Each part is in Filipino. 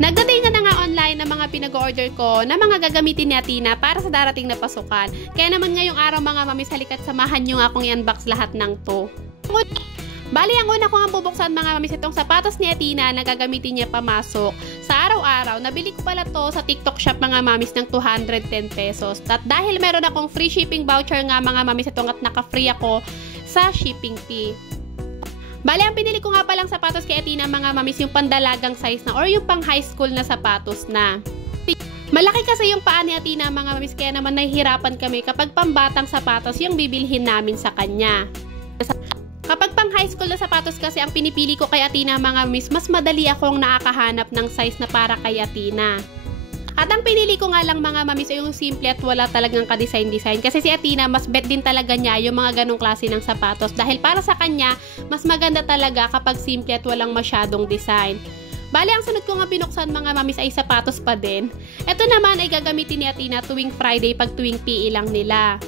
Nagdatingan na nga online ng mga pinag-order ko na mga gagamitin ni Athena para sa darating na pasukan. Kaya naman ngayong araw mga mamis, halika't samahan nyo nga akong i-unbox lahat ng to. Bali, ang una ko nga bubuksan mga mamis, itong sapatos ni Athena na gagamitin niya pamasok sa araw-araw. Nabili ko pala to sa TikTok shop mga mamis ng 210 pesos. At dahil meron akong free shipping voucher nga mga mamis, itong at naka-free ako sa shipping fee. Bali, ang pinili ko nga palang sapatos kay Athena mga mamis, yung pandalagang size na or yung pang high school na sapatos na. Malaki kasi yung paa ni Athena mga mamis, kaya naman nahihirapan kami kapag pambatang sapatos yung bibilhin namin sa kanya. Kapag pang high school na sapatos kasi ang pinipili ko kay Athena mga mamis, mas madali akong nakakahanap ng size na para kay Athena. At ang pinili ko nga lang mga mamis ay yung simple at wala talagang ka-design-design. Kasi si Athena, mas bet din talaga niya yung mga ganong klase ng sapatos. Dahil para sa kanya, mas maganda talaga kapag simple at walang masyadong design. Bali, ang sunod ko nga binuksan mga mamis ay sapatos pa din. Ito naman ay gagamitin ni Athena tuwing Friday pag tuwing PE lang nila.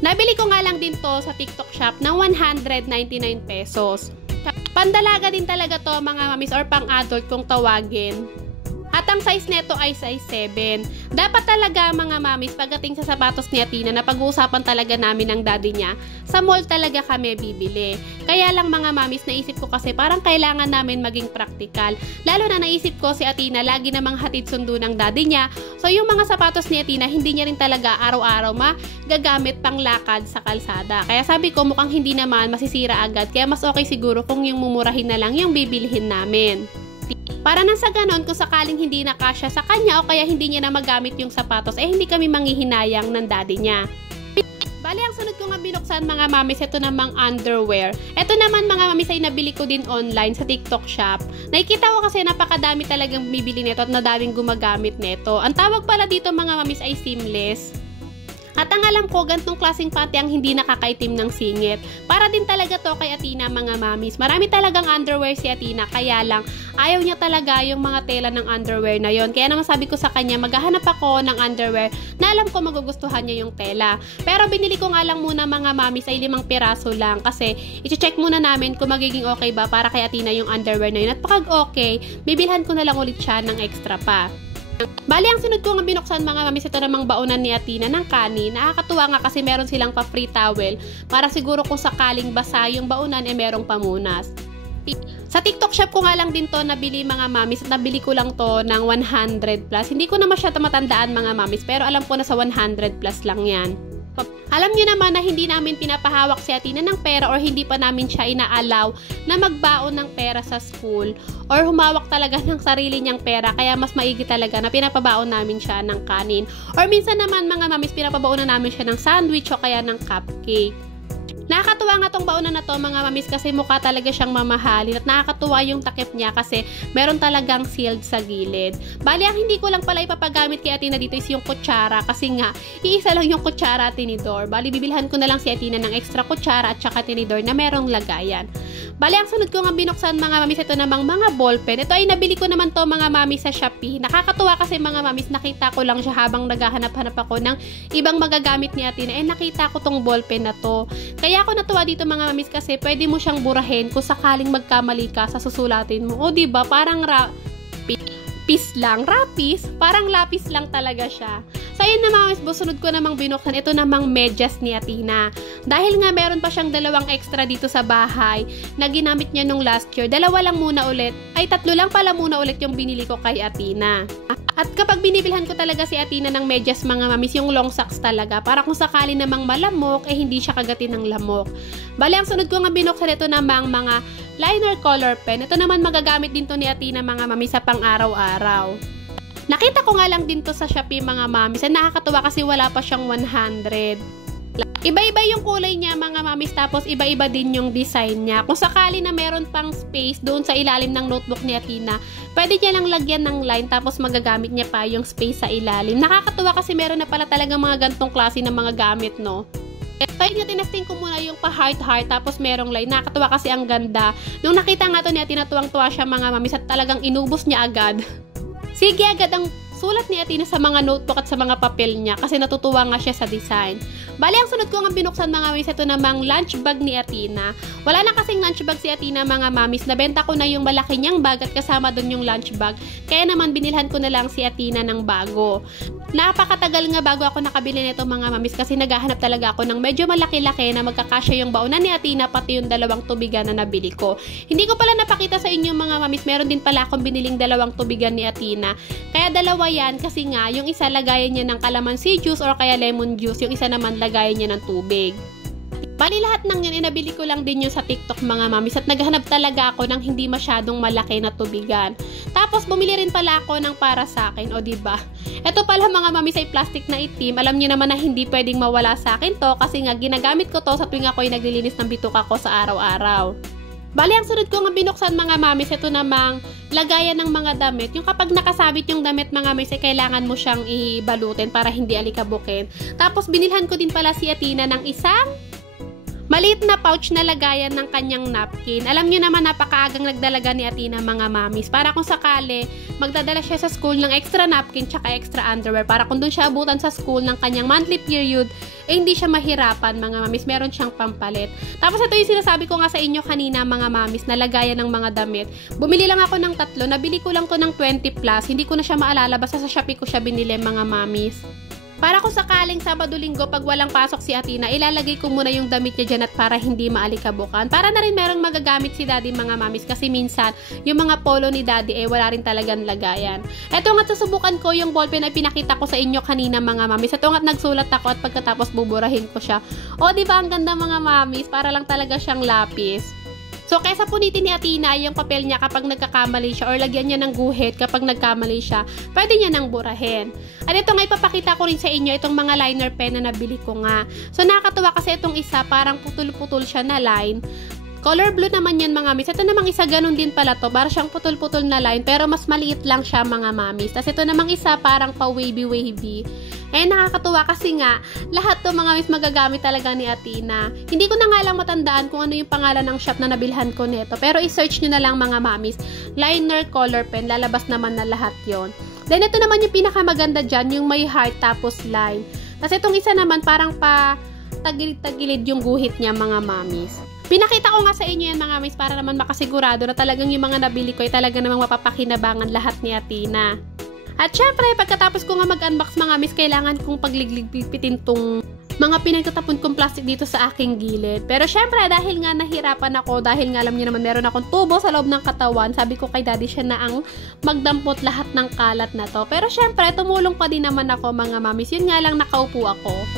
Nabili ko nga lang din to sa TikTok shop ng 199 pesos. Pandalaga din talaga to mga mamis or pang adult kung tawagin. At ang size nito ay size 7. Dapat talaga mga mamis, pagdating sa sapatos ni Athena na pag-uusapan talaga namin ng daddy niya, sa mall talaga kami bibili. Kaya lang mga mamis, naisip ko kasi parang kailangan namin maging practical. Lalo na naisip ko si Athena lagi namang hatid sundo ng daddy niya. So yung mga sapatos ni Athena, hindi niya rin talaga araw-araw magagamit pang lakad sa kalsada. Kaya sabi ko mukhang hindi naman masisira agad. Kaya mas okay siguro kung yung mumurahin na lang yung bibilihin namin. Para nang sa ganon, kung sakaling hindi na kasya sa kanya o kaya hindi niya na magamit yung sapatos, hindi kami manghihinayang ng daddy niya. Bali, ang sunod ko nga binuksan mga mamis, ito namang underwear. Ito naman mga mamis ay nabili ko din online sa TikTok shop. Nakikita ko kasi napakadami talagang bibili nito at nadaming gumagamit nito. Ang tawag pala dito mga mamis ay seamless. At ang alam ko, gantong klaseng panty ang hindi nakakaitim ng singit. Para din talaga to kay Athena mga mamis. Marami talagang underwear si Athena, kaya lang ayaw niya talaga yung mga tela ng underwear na yon. Kaya naman sabi ko sa kanya, maghahanap ako ng underwear na alam ko magugustuhan niya yung tela. Pero binili ko nga lang muna mga mamis ay 5 piraso lang kasi i-check muna namin kung magiging okay ba para kay Athena yung underwear na yun. At pag okay, bibilhan ko na lang ulit siya ng extra pa. Bali, ang sunod ko nga binuksan mga mamis, ito namang baonan ni Athena ng kanin. Nakakatuwa nga kasi meron silang pa free towel para siguro kung sakaling basa yung baonan merong pamunas. Sa TikTok shop ko nga lang din to nabili mga mamis at nabili ko lang to ng 100 plus. Hindi ko na masyado matandaan mga mamis pero alam ko na sa 100 plus lang yan. Alam nyo naman na hindi namin pinapahawak si Athena ng pera or hindi pa namin siya ina-allow na magbaon ng pera sa school or humawak talaga ng sarili niyang pera, kaya mas maigi talaga na pinapabaon namin siya ng kanin. Or minsan naman mga mamis, pinapabaon na namin siya ng sandwich o kaya ng cupcake. Nakakatuwa nga tong baonan na to mga mamis kasi mukha talaga siyang mamahalin at nakakatuwa yung takip niya kasi meron talagang sealed sa gilid. Bali, ang hindi ko lang pala ipapagamit kay Athena dito is yung kutsara kasi nga iisa lang yung kutsara at tinidor. Bali, bibilhan ko na lang si Athena ng extra kutsara at saka tinidor na merong lagayan. Bali, ang sunod ko nga binuksan mga mamis, ito namang mga ballpen. Ito ay nabili ko naman to mga mamis sa Shopee. Nakakatuwa kasi mga mamis, nakita ko lang siya habang naghahanap-hanap ako ng ibang magagamit ni Athena. Nakita ko tong ballpen na to. Kaya ako natuwa dito mga mamis kasi pwede mo siyang burahin kung sakaling magkamali ka sa susulatin mo. O diba, parang rapis lang. Rapis? Parang lapis lang talaga siya. So ayun na mga mamis, sunod ko namang binuksan. Ito namang medyas ni Athena. Dahil nga meron pa siyang 2 extra dito sa bahay na ginamit niya nung last year. 2 lang muna ulit. Ay 3 lang pala muna ulit yung binili ko kay Athena. At kapag binibilhan ko talaga si Athena ng medyas mga mamis, yung long socks talaga. Para kung sakali namang malamok, hindi siya kagatin ng lamok. Bali, ang sunod ko nga binuksan ito namang mga liner color pen. Ito naman magagamit din to ni Athena mga mamis sa pang-araw-araw. Nakita ko nga lang din to sa Shopee mga mamis. Nakakatuwa kasi wala pa siyang 100. Iba-iba yung kulay niya mga mamis, tapos iba-iba din yung design niya. Kung sakali na meron pang space doon sa ilalim ng notebook ni Athena, pwede niya lang lagyan ng line tapos magagamit niya pa yung space sa ilalim. Nakakatuwa kasi meron na pala talagang mga gantong klase ng mga gamit, no? So yun nga, tinasting ko muna yung pa heart tapos merong line. Nakakatuwa kasi ang ganda. Nung nakita nga to ni Athena, tuwang-tuwa siya mga mamis at talagang inubos niya agad. Sige agad ang sulat ni Athena sa mga notebook at sa mga papel niya kasi natutuwa nga siya sa design. Bali, ang sunod ko nga binuksan mga mamis, ito namang lunch bag ni Athena. Wala na kasing lunch bag si Athena mga mamis. Nabenta ko na yung malaki niyang bag at kasama dun yung lunch bag. Kaya naman binilhan ko na lang si Athena ng bago. Napakatagal nga bago ako nakabili nito mga mamis kasi naghahanap talaga ako ng medyo malaki-laki na magkakasya yung baunan ni Athena pati yung dalawang tubigan na nabili ko. Hindi ko pala napakita sa inyo mga mamis, meron din pala akong biniling dalawang tubigan ni Athena. Kaya dalawa yan kasi nga yung isa lagayan niya ng calamansi juice or kaya lemon juice, yung isa naman lagayan niya ng tubig. Bali lahat ng yun, inabili ko lang din yun sa TikTok mga mamis at naghanap talaga ako ng hindi masyadong malaki na tubigan. Tapos bumili rin pala ako ng para sa akin, o diba? Ito pala mga mamis ay plastic na itim. Alam niyo naman na hindi pwedeng mawala sa akin to kasi nga ginagamit ko to sa tuwing ako'y naglilinis ng bituka ko sa araw-araw. Bali, ang sunod ko nga binuksan mga mamis, ito namang lagayan ng mga damit. Yung kapag nakasabit yung damit mga mamis, ay kailangan mo siyang ibalutin para hindi alikabukin. Tapos binilhan ko din pala si Athena ng isang maliit na pouch na lagayan ng kanyang napkin. Alam nyo naman napakaagang nagdalaga ni Athena mga mamis. Para kung sakali, magdadala siya sa school ng extra napkin tsaka extra underwear. Para kung doon siya abutan sa school ng kanyang monthly period, hindi siya mahirapan mga mamis. Meron siyang pampalit. Tapos ito yung sinasabi ko nga sa inyo kanina mga mamis, na lagayan ng mga damit. Bumili lang ako ng 3. Nabili ko lang to ng 20 plus. Hindi ko na siya maalala. Basta sa Shopee ko siya binili mga mamis. Para kung sakaling Sabado-Linggo pag walang pasok si Athena, ilalagay ko muna yung damit niya dyan at para hindi maalikabukan. Para na rin merong magagamit si Daddy mga mamis kasi minsan yung mga polo ni Daddy wala rin talagang lagayan. Eto nga, susubukan ko yung ballpen na pinakita ko sa inyo kanina mga mamis. Eto nga, nagsulat ako at pagkatapos buburahin ko siya. O diba ang ganda mga mamis? Para lang talaga siyang lapis. So, kaysa punitin ni Athena yung papel niya kapag nagkakamali siya or lagyan niya ng guhit kapag nagkamali siya, pwede niya nang burahin. At ito nga, ipapakita ko rin sa inyo itong mga liner pen na nabili ko nga. So, nakakatuwa kasi itong isa, parang putol-putol siya na line. Color blue naman yan mga mamis. Ito namang isa, ganun din pala to. Parang siyang putol-putol na line, pero mas maliit lang siya mga mamis. Tapos ito namang isa, parang pa-wavy-wavy. Eh, nakakatuwa kasi nga, lahat to mga mamis magagamit talaga ni Athena. Hindi ko na nga lang matandaan kung ano yung pangalan ng shop na nabilhan ko nito. Pero i-search nyo na lang mga mamis. Liner color pen, lalabas naman na lahat yon. Then ito naman yung pinakamaganda dyan, yung may heart tapos line. Tapos itong isa naman, parang pa tagilid-tagilid yung guhit niya mga mamis. Pinakita ko nga sa inyo yan mga mamis para naman makasigurado na talagang yung mga nabili ko ay talaga namang mapapakinabangan lahat ni Athena. At syempre, pagkatapos ko nga mag-unbox mga miss, kailangan kong pagligligpitin tong mga pinagtatapon kong plastic dito sa aking gilid. Pero syempre, dahil nga nahirapan ako, dahil nga alam niyo naman meron akong tubo sa loob ng katawan, sabi ko kay Daddy siya na ang magdampot lahat ng kalat na to. Pero syempre, tumulong pa din naman ako mga mamis. Yun nga lang, nakaupo ako.